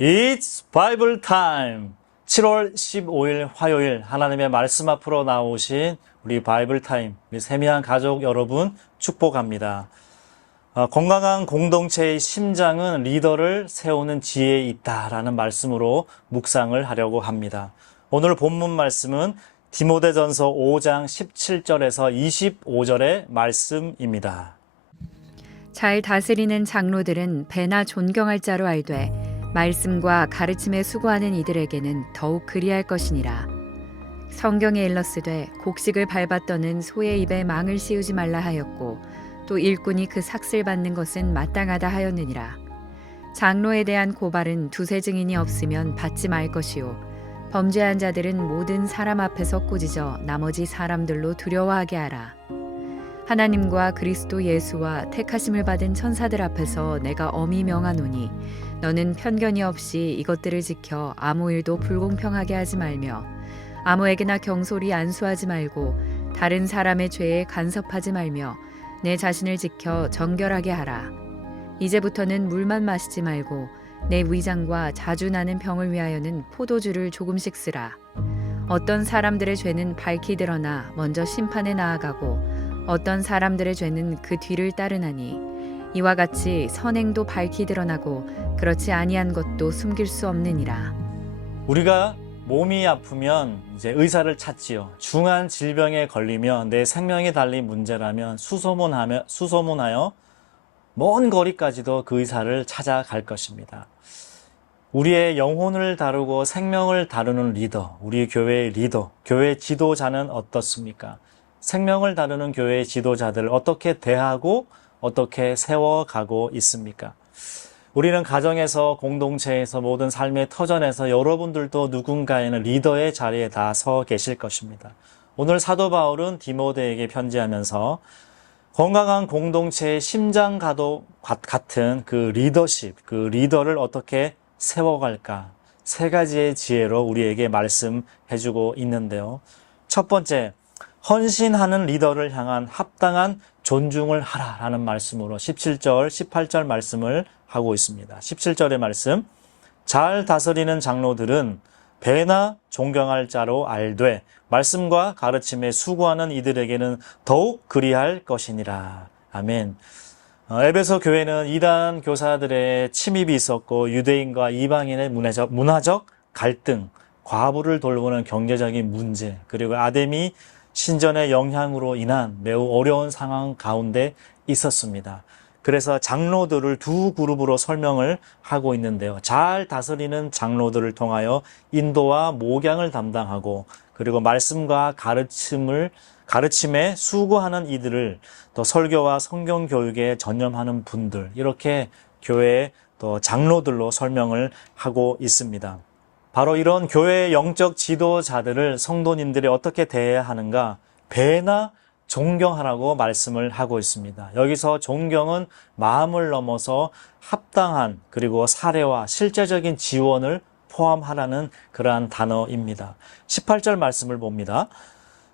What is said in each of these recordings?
It's Bible Time. 7월 15일 화요일 하나님의 말씀 앞으로 나오신 우리 바이블 타임, 우리 세미한 가족 여러분 축복합니다. 어, 건강한 공동체의 심장은 리더를 세우는 지혜에 있다라는 말씀으로 묵상을 하려고 합니다. 오늘 본문 말씀은 디모데전서 5장 17절에서 25절의 말씀입니다. 잘 다스리는 장로들은 배나 존경할 자로 알되 말씀과 가르침에 수고하는 이들에게는 더욱 그리할 것이니라. 성경에 일렀으되 곡식을 밟아 떠는 소의 입에 망을 씌우지 말라 하였고 또 일꾼이 그 삭슬 받는 것은 마땅하다 하였느니라. 장로에 대한 고발은 두세 증인이 없으면 받지 말 것이요 범죄한 자들은 모든 사람 앞에서 꾸짖어 나머지 사람들로 두려워하게 하라. 하나님과 그리스도 예수와 택하심을 받은 천사들 앞에서 내가 엄히 명하노니 너는 편견이 없이 이것들을 지켜 아무 일도 불공평하게 하지 말며 아무에게나 경솔히 안수하지 말고 다른 사람의 죄에 간섭하지 말며 내 자신을 지켜 정결하게 하라. 이제부터는 물만 마시지 말고 내 위장과 자주 나는 병을 위하여는 포도주를 조금씩 쓰라. 어떤 사람들의 죄는 밝히 드러나 먼저 심판에 나아가고 어떤 사람들의 죄는 그 뒤를 따르나니 이와 같이 선행도 밝히 드러나고 그렇지 아니한 것도 숨길 수 없느니라. 우리가 몸이 아프면 이제 의사를 찾지요. 중한 질병에 걸리면 내 생명이 달린 문제라면 수소문하며 수소문하여 먼 거리까지도 그 의사를 찾아갈 것입니다. 우리의 영혼을 다루고 생명을 다루는 리더, 우리 교회의 리더, 교회 지도자는 어떻습니까? 생명을 다루는 교회 지도자들을 어떻게 대하고 어떻게 세워가고 있습니까? 우리는 가정에서 공동체에서 모든 삶의 터전에서 여러분들도 누군가에는 리더의 자리에 다 서 계실 것입니다. 오늘 사도 바울은 디모데에게 편지하면서 건강한 공동체의 심장 가도 같은 그 리더십, 그 리더를 어떻게 세워갈까? 세 가지의 지혜로 우리에게 말씀해주고 있는데요. 첫 번째, 헌신하는 리더를 향한 합당한 존중을 하라라는 말씀으로 17절, 18절 말씀을 하고 있습니다. 17절의 말씀. 잘 다스리는 장로들은 배나 존경할 자로 알되 말씀과 가르침에 수고하는 이들에게는 더욱 그리할 것이니라. 아멘. 어, 에베소 교회는 이단 교사들의 침입이 있었고 유대인과 이방인의 문화적, 갈등, 과부를 돌보는 경제적인 문제, 그리고 아데미 신전의 영향으로 인한 매우 어려운 상황 가운데 있었습니다. 그래서 장로들을 두 그룹으로 설명을 하고 있는데요. 잘 다스리는 장로들을 통하여 인도와 목양을 담당하고 그리고 말씀과 가르침을 가르침에 수고하는 이들을 또 설교와 성경 교육에 전념하는 분들 이렇게 교회의 또 장로들로 설명을 하고 있습니다. 바로 이런 교회의 영적 지도자들을 성도님들이 어떻게 대해야 하는가 배나 존경하라고 말씀을 하고 있습니다. 여기서 존경은 마음을 넘어서 합당한 그리고 사례와 실제적인 지원을 포함하라는 그러한 단어입니다. 18절 말씀을 봅니다.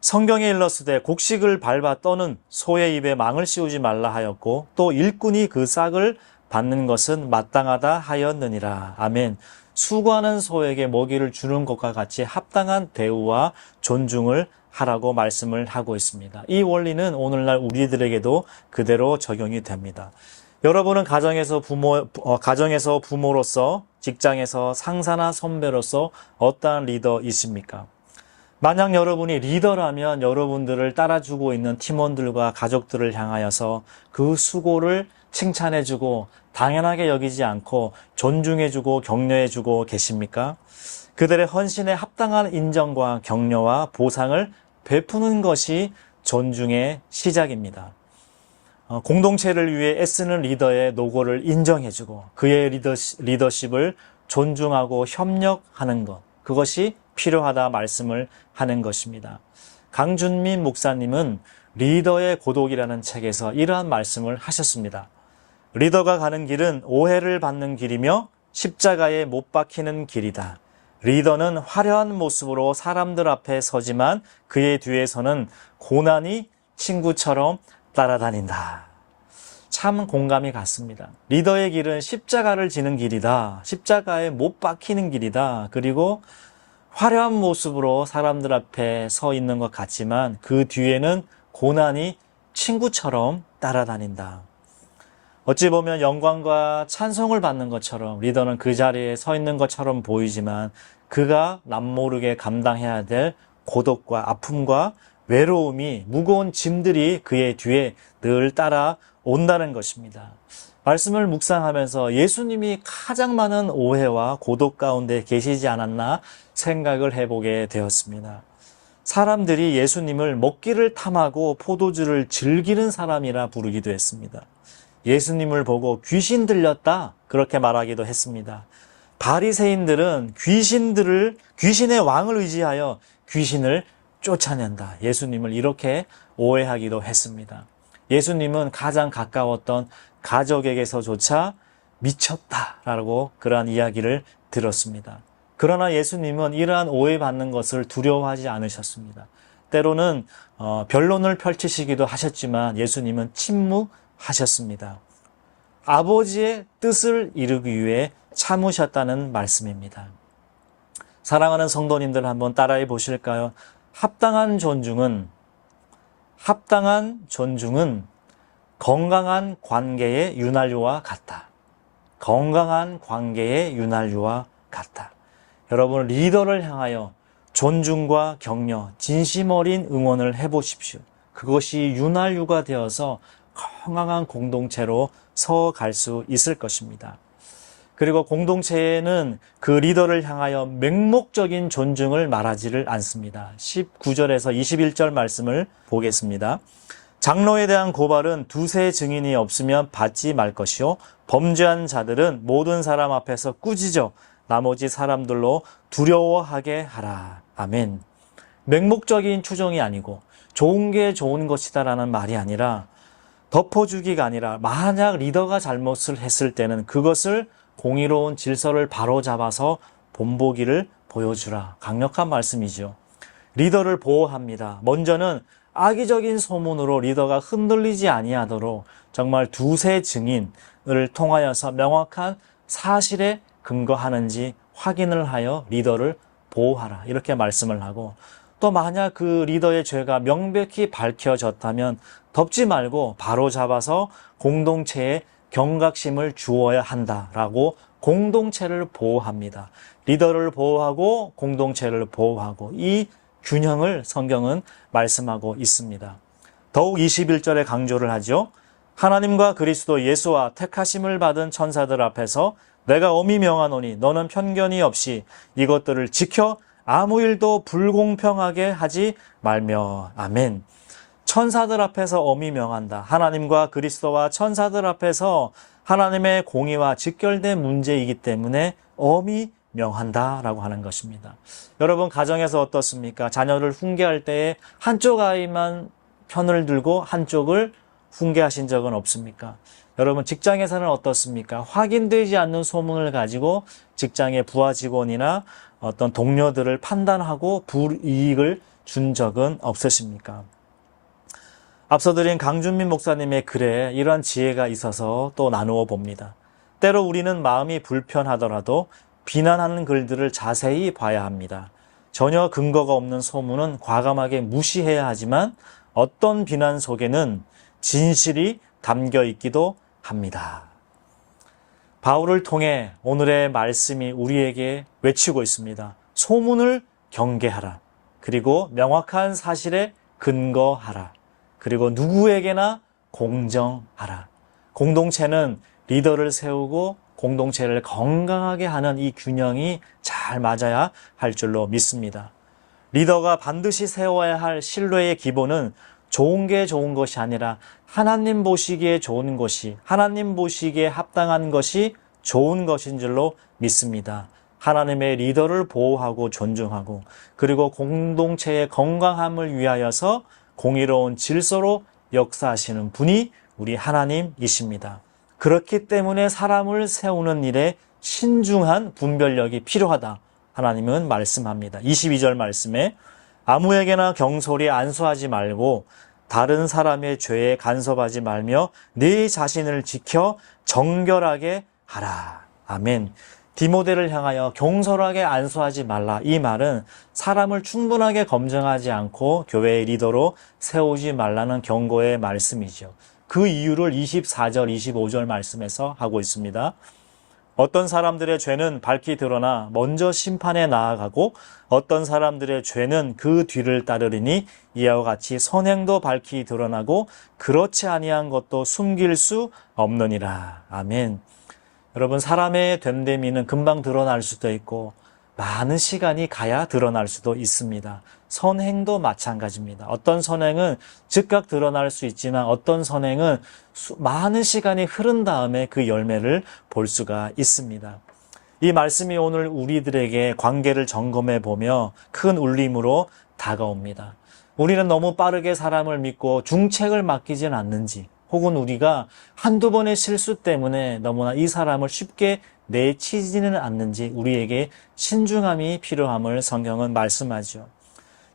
성경에 일렀으되 곡식을 밟아 떠는 소의 입에 망을 씌우지 말라 하였고 또 일꾼이 그 싹을 받는 것은 마땅하다 하였느니라. 아멘. 수고하는 소에게 먹이를 주는 것과 같이 합당한 대우와 존중을 하라고 말씀을 하고 있습니다. 이 원리는 오늘날 우리들에게도 그대로 적용이 됩니다. 여러분은 가정에서 부모, 어, 가정에서 부모로서 직장에서 상사나 선배로서 어떠한 리더이십니까? 만약 여러분이 리더라면 여러분들을 따라주고 있는 팀원들과 가족들을 향하여서 그 수고를 칭찬해주고 당연하게 여기지 않고 존중해주고 격려해주고 계십니까? 그들의 헌신에 합당한 인정과 격려와 보상을 베푸는 것이 존중의 시작입니다. 어, 공동체를 위해 애쓰는 리더의 노고를 인정해주고 그의 리더시, 리더십 을 존중하고 협력하는 것. 그것이 필요하다 말씀을 하는 것입니다. 강준민 목사님은 리더의 고독이라는 책에서 이러한 말씀을 하셨습니다. 리더가 가는 길은 오해를 받는 길이며 십자가에 못 박히는 길이다. 리더는 화려한 모습으로 사람들 앞에 서지만 그의 뒤에서는 고난이 친구처럼 따라다닌다. 참 공감이 갔습니다. 리더의 길은 십자가를 지는 길이다. 십자가에 못 박히는 길이다. 그리고 화려한 모습으로 사람들 앞에 서 있는 것 같지만 그 뒤에는 고난이 친구처럼 따라다닌다. 어찌 보면 영광과 찬송을 받는 것처럼 리더는 그 자리에 서 있는 것처럼 보이지만 그가 남모르게 감당해야 될 고독과 아픔과 외로움이 무거운 짐들이 그의 뒤에 늘 따라 온다는 것입니다. 말씀을 묵상하면서 예수님이 가장 많은 오해와 고독 가운데 계시지 않았나 생각을 해보게 되었습니다. 사람들이 예수님을 먹기를 탐하고 포도주를 즐기는 사람이라 부르기도 했습니다. 예수님을 보고 귀신 들렸다 그렇게 말하기도 했습니다. 바리새인들은 귀신들을 귀신의 왕을 의지하여 귀신을 쫓아낸다. 예수님을 이렇게 오해하기도 했습니다. 예수님은 가장 가까웠던 가족에게서조차 미쳤다라고 그러한 이야기를 들었습니다. 그러나 예수님은 이러한 오해받는 것을 두려워하지 않으셨습니다. 때로는 어, 변론을 펼치시기도 하셨지만 예수님은 침묵 하셨습니다. 아버지의 뜻을 이루기 위해 참으셨다는 말씀입니다. 사랑하는 성도님들 한번 따라해 보실까요? 합당한 존중은 합당한 존중은 건강한 관계의 윤활유와 같다. 건강한 관계의 윤활유와 같다. 여러분 리더를 향하여 존중과 격려, 진심 어린 응원을 해 보십시오. 그것이 윤활유가 되어서 건강한 공동체로 서갈 수 있을 것입니다. 그리고 공동체에는 그 리더를 향하여 맹목적인 존중을 말하지를 않습니다. 19절에서 21절 말씀을 보겠습니다. 장로에 대한 고발은 두세 증인이 없으면 받지 말 것이요. 범죄한 자들은 모든 사람 앞에서 꾸짖어 나머지 사람들로 두려워하게 하라. 아멘. 맹목적인 추정이 아니고 좋은 게 좋은 것이다라는 말이 아니라 덮어주기가 아니라 만약 리더가 잘못을 했을 때는 그것을 공의로운 질서를 바로잡아서 본보기를 보여주라. 강력한 말씀이죠. 리더를 보호합니다. 먼저는 악의적인 소문으로 리더가 흔들리지 아니하도록 정말 두세 증인을 통하여서 명확한 사실에 근거하는지 확인을 하여 리더를 보호하라. 이렇게 말씀을 하고 또 만약 그 리더의 죄가 명백히 밝혀졌다면 덮지 말고 바로 잡아서 공동체에 경각심을 주어야 한다라고 공동체를 보호합니다. 리더를 보호하고 공동체를 보호하고 이 균형을 성경은 말씀하고 있습니다. 더욱 21절에 강조를 하죠. 하나님과 그리스도 예수와 택하심을 받은 천사들 앞에서 내가 엄히 명하노니 너는 편견이 없이 이것들을 지켜 아무 일도 불공평하게 하지 말며 아멘. 천사들 앞에서 엄히 명한다. 하나님과 그리스도와 천사들 앞에서 하나님의 공의와 직결된 문제이기 때문에 엄히 명한다라고 하는 것입니다. 여러분 가정에서 어떻습니까? 자녀를 훈계할 때에 한쪽 아이만 편을 들고 한쪽을 훈계하신 적은 없습니까? 여러분 직장에서는 어떻습니까? 확인되지 않는 소문을 가지고 직장의 부하 직원이나 어떤 동료들을 판단하고 불이익을 준 적은 없으십니까? 앞서 드린 강준민 목사님의 글에 이러한 지혜가 있어서 또 나누어 봅니다. 때로 우리는 마음이 불편하더라도 비난하는 글들을 자세히 봐야 합니다. 전혀 근거가 없는 소문은 과감하게 무시해야 하지만 어떤 비난 속에는 진실이 담겨 있기도 합니다. 바울을 통해 오늘의 말씀이 우리에게 외치고 있습니다. 소문을 경계하라. 그리고 명확한 사실에 근거하라. 그리고 누구에게나 공정하라. 공동체는 리더를 세우고 공동체를 건강하게 하는 이 균형이 잘 맞아야 할 줄로 믿습니다. 리더가 반드시 세워야 할 신뢰의 기본은 좋은 게 좋은 것이 아니라 하나님 보시기에 좋은 것이, 하나님 보시기에 합당한 것이 좋은 것인 줄로 믿습니다. 하나님의 리더를 보호하고 존중하고 그리고 공동체의 건강함을 위하여서 공의로운 질서로 역사하시는 분이 우리 하나님이십니다. 그렇기 때문에 사람을 세우는 일에 신중한 분별력이 필요하다. 하나님은 말씀합니다. 22절 말씀에 아무에게나 경솔히 안수하지 말고 다른 사람의 죄에 간섭하지 말며 네 자신을 지켜 정결하게 하라. 아멘. 디모데를 향하여 경솔하게 안수하지 말라. 이 말은 사람을 충분하게 검증하지 않고 교회의 리더로 세우지 말라는 경고의 말씀이죠. 그 이유를 24절, 25절 말씀에서 하고 있습니다. 어떤 사람들의 죄는 밝히 드러나 먼저 심판에 나아가고 어떤 사람들의 죄는 그 뒤를 따르리니 이와 같이 선행도 밝히 드러나고 그렇지 아니한 것도 숨길 수 없느니라. 아멘. 여러분 사람의 됨됨이는 금방 드러날 수도 있고 많은 시간이 가야 드러날 수도 있습니다. 선행도 마찬가지입니다. 어떤 선행은 즉각 드러날 수 있지만 어떤 선행은 수- 많은 시간이 흐른 다음에 그 열매를 볼 수가 있습니다. 이 말씀이 오늘 우리들에게 관계를 점검해 보며 큰 울림으로 다가옵니다. 우리는 너무 빠르게 사람을 믿고 중책을 맡기진 않는지 혹은 우리가 한두 번의 실수 때문에 너무나 이 사람을 쉽게 내치지는 않는지 우리에게 신중함이 필요함을 성경은 말씀하죠.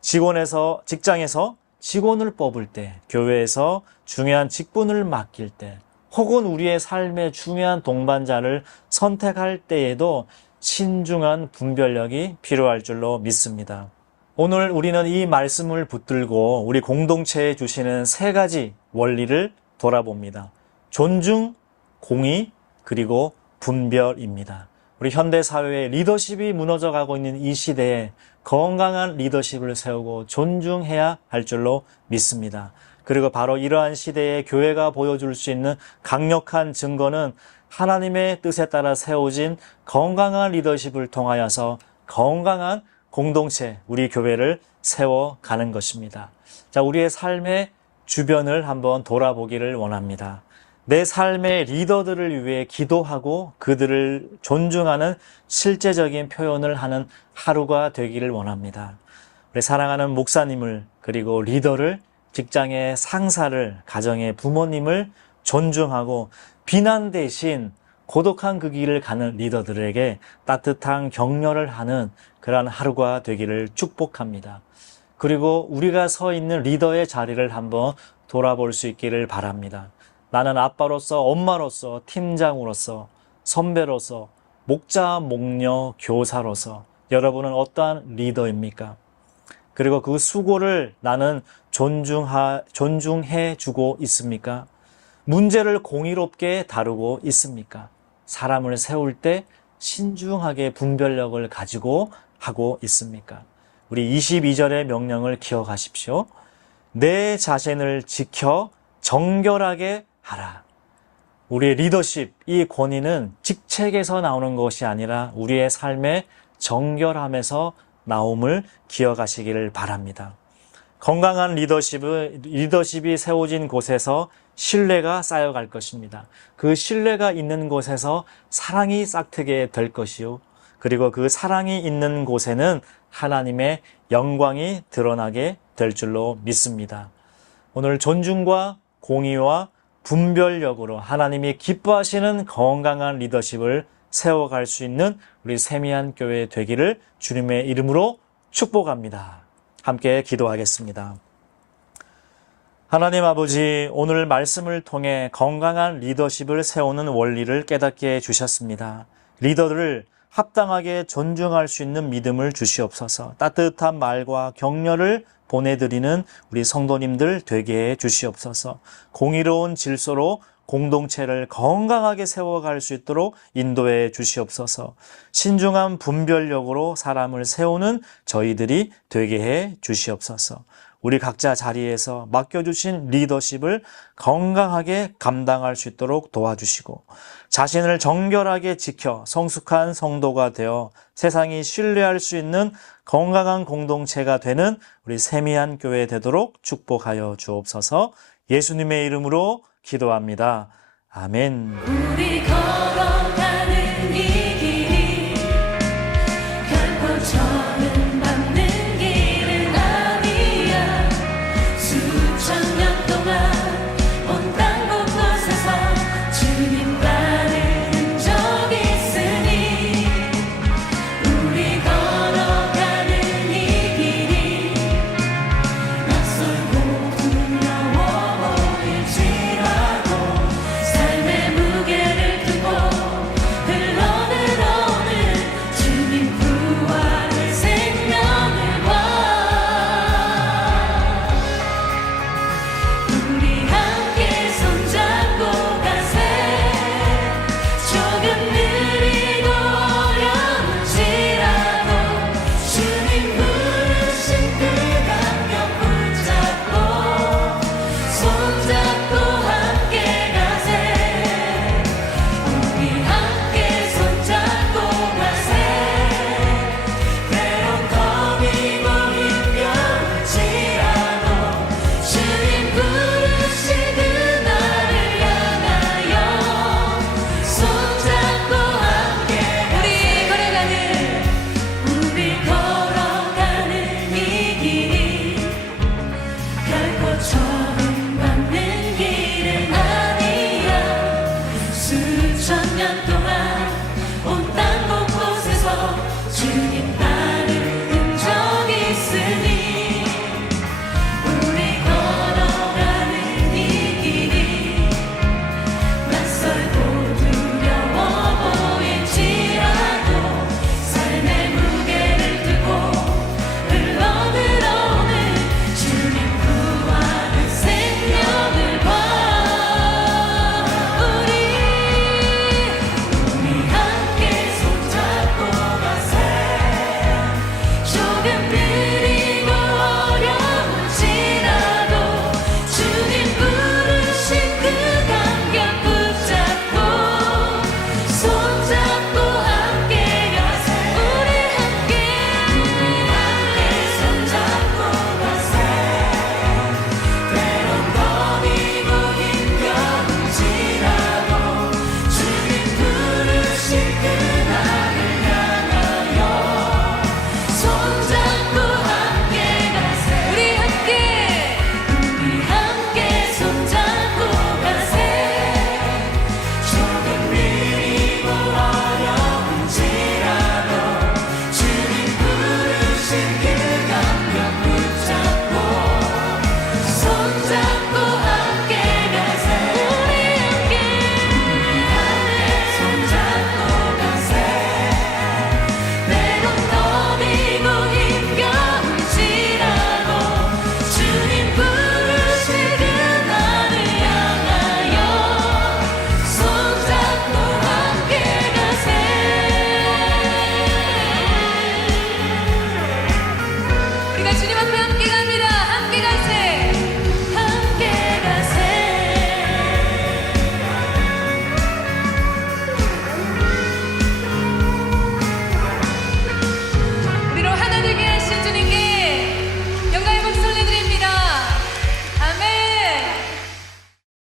직원에서 직장에서 직원을 뽑을 때, 교회에서 중요한 직분을 맡길 때, 혹은 우리의 삶의 중요한 동반자를 선택할 때에도 신중한 분별력이 필요할 줄로 믿습니다. 오늘 우리는 이 말씀을 붙들고 우리 공동체에 주시는 세 가지 원리를 돌아봅니다. 존중, 공의, 그리고 분별입니다. 우리 현대 사회의 리더십이 무너져 가고 있는 이 시대에 건강한 리더십을 세우고 존중해야 할 줄로 믿습니다. 그리고 바로 이러한 시대에 교회가 보여줄 수 있는 강력한 증거는 하나님의 뜻에 따라 세워진 건강한 리더십을 통하여서 건강한 공동체, 우리 교회를 세워가는 것입니다. 자, 우리의 삶의 주변을 한번 돌아보기를 원합니다. 내 삶의 리더들을 위해 기도하고 그들을 존중하는 실제적인 표현을 하는 하루가 되기를 원합니다. 우리 사랑하는 목사님을 그리고 리더를 직장의 상사를 가정의 부모님을 존중하고 비난 대신 고독한 그 길을 가는 리더들에게 따뜻한 격려를 하는 그러한 하루가 되기를 축복합니다. 그리고 우리가 서 있는 리더의 자리를 한번 돌아볼 수 있기를 바랍니다. 나는 아빠로서, 엄마로서, 팀장으로서, 선배로서, 목자, 목녀, 교사로서 여러분은 어떠한 리더입니까? 그리고 그 수고를 나는 존중하, 존중해 주고 있습니까? 문제를 공의롭게 다루고 있습니까? 사람을 세울 때 신중하게 분별력을 가지고 하고 있습니까? 우리 22절의 명령을 기억하십시오. 내 자신을 지켜 정결하게 하라. 우리의 리더십, 이 권위는 직책에서 나오는 것이 아니라 우리의 삶의 정결함에서 나옴을 기억하시기를 바랍니다. 건강한 리더십은, 리더십이 세워진 곳에서 신뢰가 쌓여갈 것입니다. 그 신뢰가 있는 곳에서 사랑이 싹트게 될 것이요. 그리고 그 사랑이 있는 곳에는 하나님의 영광이 드러나게 될 줄로 믿습니다. 오늘 존중과 공의와 분별력으로 하나님이 기뻐하시는 건강한 리더십을 세워갈 수 있는 우리 세미한 교회 되기를 주님의 이름으로 축복합니다. 함께 기도하겠습니다. 하나님 아버지, 오늘 말씀을 통해 건강한 리더십을 세우는 원리를 깨닫게 해 주셨습니다. 리더를 합당하게 존중할 수 있는 믿음을 주시옵소서. 따뜻한 말과 격려를 보내드리는 우리 성도님들 되게 해 주시옵소서. 공의로운 질서로 공동체를 건강하게 세워갈 수 있도록 인도해 주시옵소서. 신중한 분별력으로 사람을 세우는 저희들이 되게 해 주시옵소서. 우리 각자 자리에서 맡겨주신 리더십을 건강하게 감당할 수 있도록 도와주시고 자신을 정결하게 지켜 성숙한 성도가 되어 세상이 신뢰할 수 있는 건강한 공동체가 되는 우리 세미한 교회 되도록 축복하여 주옵소서 예수님의 이름으로 기도합니다. 아멘.